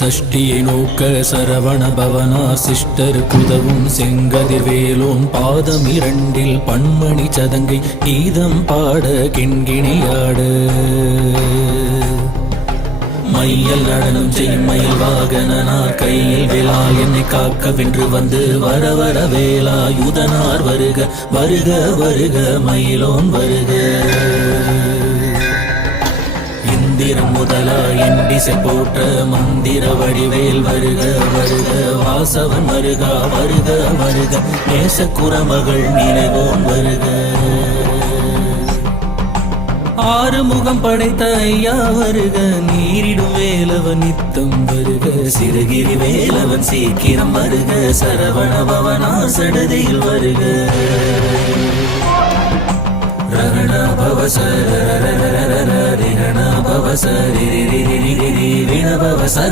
சஷ்டியை நோக்க சரவண பவனா சிஷ்டர் குதவும் செங்கதிர் வேலோன் பாதம் இரண்டில் பன்மணி சதங்கை கீதம் பாட கிண்கிணியாட மையல் நடனம் செய்யும் மயில் வாகனார் கையில் வேலா என்னை காக்க வென்று வந்து வர வர வேலாயுதனார் வருக வருக வருக மயிலோன் வருக இந்திரம் முதலா எண்டிசை போற்ற மந்திர வடிவேல் வருக வருக வாசவன் வருகா வருக வருக நேசக்குறமகள் நினைவோன் வருக ஆறுமுகம் படைத்த ஐயா வருக நீரிடும் வேலவன் நித்தம் வருக சிறுகிரி வேலவன் சீக்கிரம் வருக சரவண பவனா சடதியில் வருக ரண பவசர ரிரண பவசரி விண பவசர